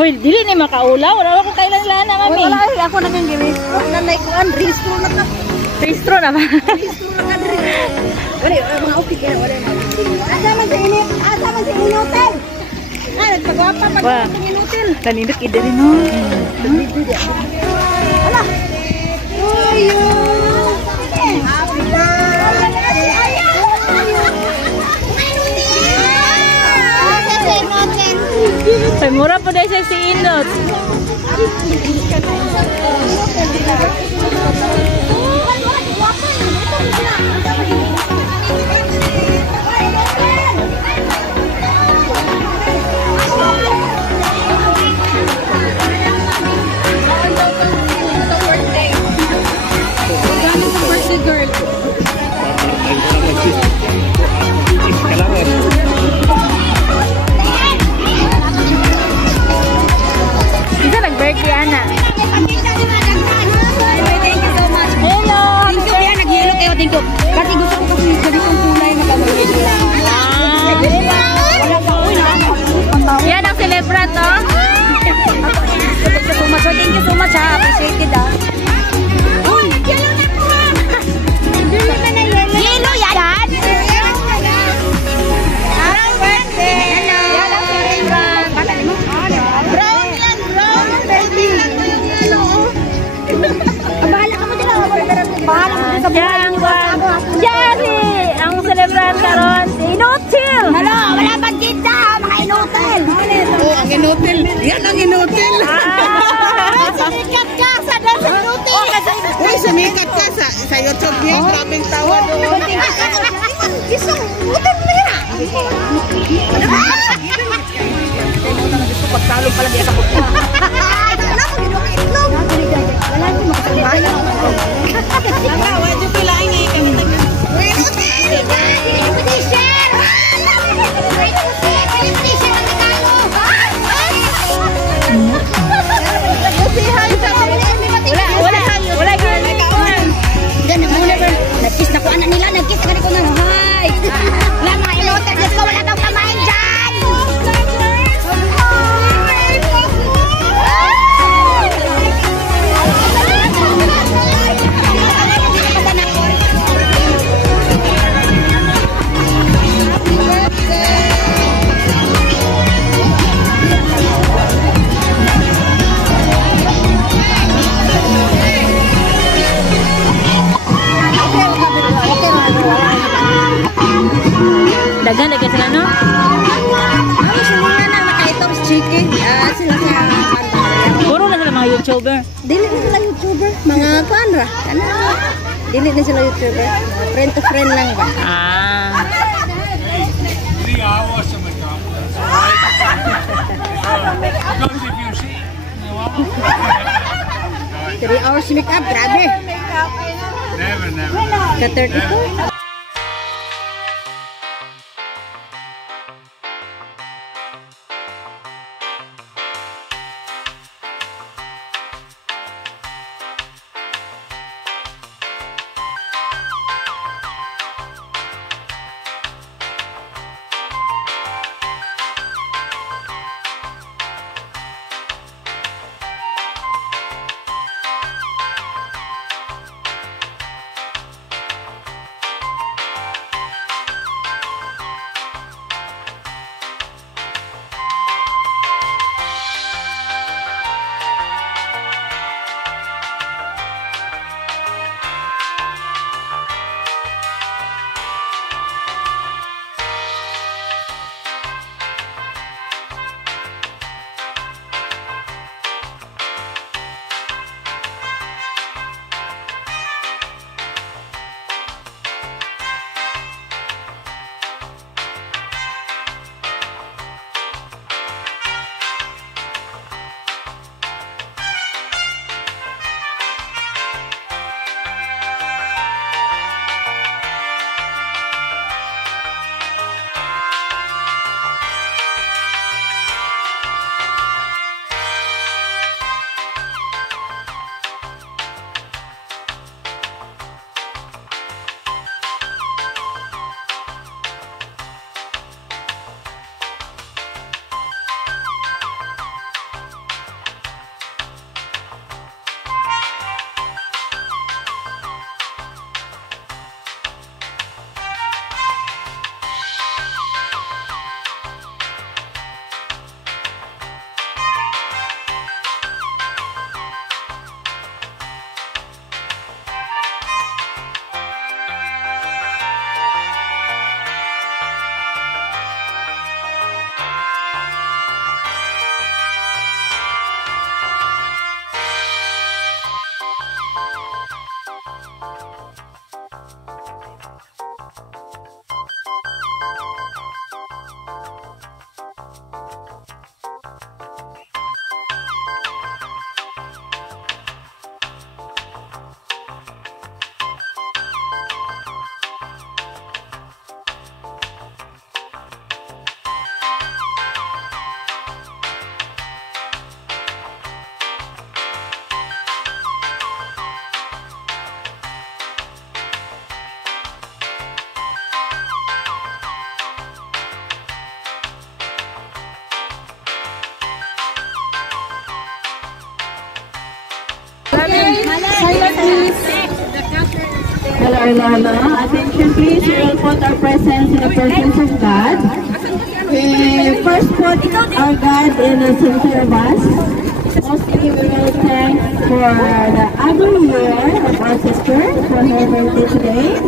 Hoy, dili ni makaulaw. Wala ko kailan lana kami. Wala ako nang giristro. Nanay ko an registro na ka. Registro na ba? Registro na ka diri. Wala mga okay kaya wala. Asa man sa init? Asa man sa inutin? Ah, nagpagwapa pa sa inutin. Kanindot ida rin no. Ala. Oyo. Happy birthday. Ay, mura po dahil sa si Inot. Birthday Ana. Thank you so much. Hello. Thank you ya, nag-yelo kayo. Thank you. Kasi gusto ko kasi ganitong kulay mag-yelo lang. Wala pa uy na. Yan ang celebrant, no? Thank you so much. Thank you so much ha. Appreciated ha. Uy, yelo na po ha. Yelo na na yelo. Yelo yan. Happy birthday. Hello. Yan ang celebrant. Brown yan, brown. Baby. Bahala ka mo dyan. Bahala ka mo dyan sa buhay. inutil! Hala, wala bang kita, mga inutil. Oh, ang inutil. Yan ang inutil. Sumikat ka sa inutil. Uy, sumikat ka sa YouTube niya. Maraming tawa doon. Isang util mo yan. Pagtalo pala niya sa buto. Wala ko ginawa itlog. Wala ko makasabay. Wala ko pilain niya kami. Nag-kiss na ko anak nila, nag-kiss na ko nga. Hi! Wala mga inutil, Diyos ko, wala kang kamain dyan! Dagan sila, no? Ano sila na nakaitong chicken? Sila sa Pandaria. Puro na sila mga YouTuber. Dili na sila YouTuber. Mga kanra. Dili na sila YouTuber. Friend to friend lang ba? Ah. 3 hours of makeup. Because if you see, 3 hours makeup. Grabe. never. Ka 32. Hello, Lala. Attention please, we will put our presence in the presence of God. We first put our God in the center of us. Mostly we will thank for the other year of our sister for her birthday today.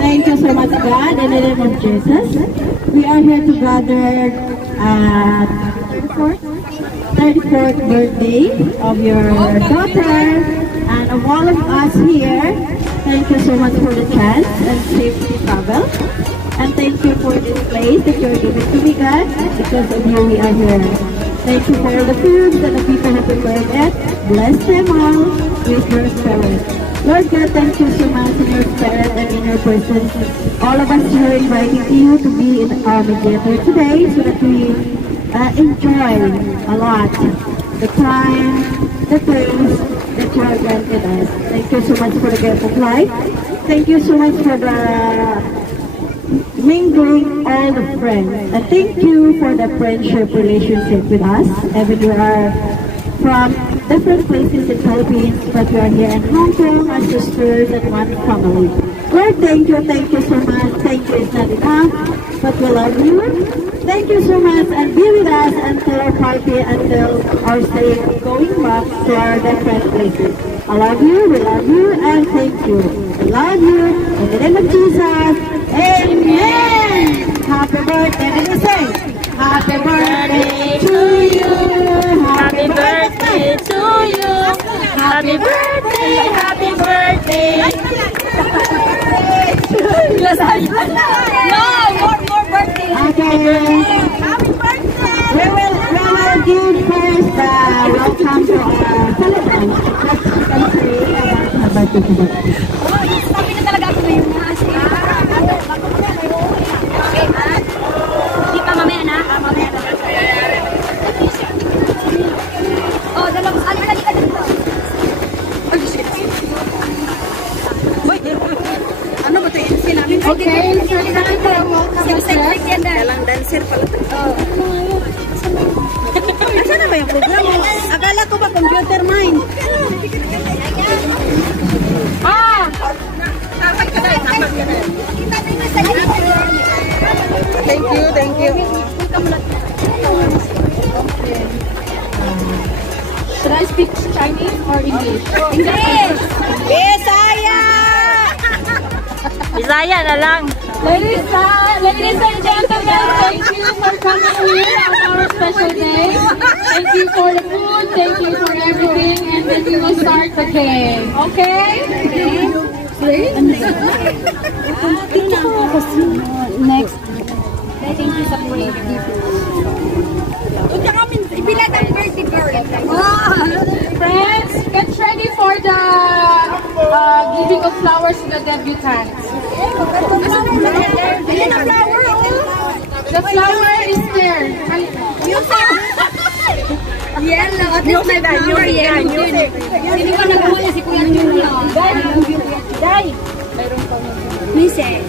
Thank you so much, God, in the name of Jesus. We are here to gather at 34th birthday of your daughter and of all of us here. Thank you so much for the chance and safe travel. And thank you for this place that you're giving to me, God. Because of you, we are here. Thank you for all the foods and the people who prepared it. Bless them all with your spirit. Lord God, thank you so much in your spirit and in your presence. All of us here inviting you to be in our mediator today so that we enjoy a lot the time, the place that you have granted us. Thank you so much for the gift of life. Thank you so much for the mingling all the friends. And thank you for the friendship relationship with us. Even you are from different places in Philippines, but we are here in Hong Kong as sisters and one family. Lord, thank you so much. Thank you is not enough, but we love you. Thank you so much, and be with us until our party, until our stay going back to our different places. I love you, we love you, and thank you. We love you. In the name of Jesus, amen. Happy birthday, and we say, happy birthday to you. Happy birthday to you. Happy birthday, happy birthday. No, more birthday. Okay. Happy birthday. We will give first welcome to our celebrant. What you can say about her birthday today. Oh, sabi na talaga ako ngayon na. Di pa mamaya na. Mamaya na. Oh, dalawang alika dito. Ano ba ito? Sinabi ko. Okay, Dalang dancer pala ito. Nasaan na ba yung program? Akala ko ba computer mind? Thank you, thank you. Should I speak Chinese or English? English! Bisaya! Bisaya na lang. Ladies and gentlemen, thank you for coming here on our special day. Thank you for the food, thank you for everything, and then we will start the game. Okay? Next. Thank you sa prayer. Punta kami, ibilat ang birthday girl. Friends, get ready for the giving of flowers to the debutants. Ayan ang flower, The flower is there. Yellow. At least may flower yellow. Hindi ko nagmula si Kuya Junior. Dai. Mise.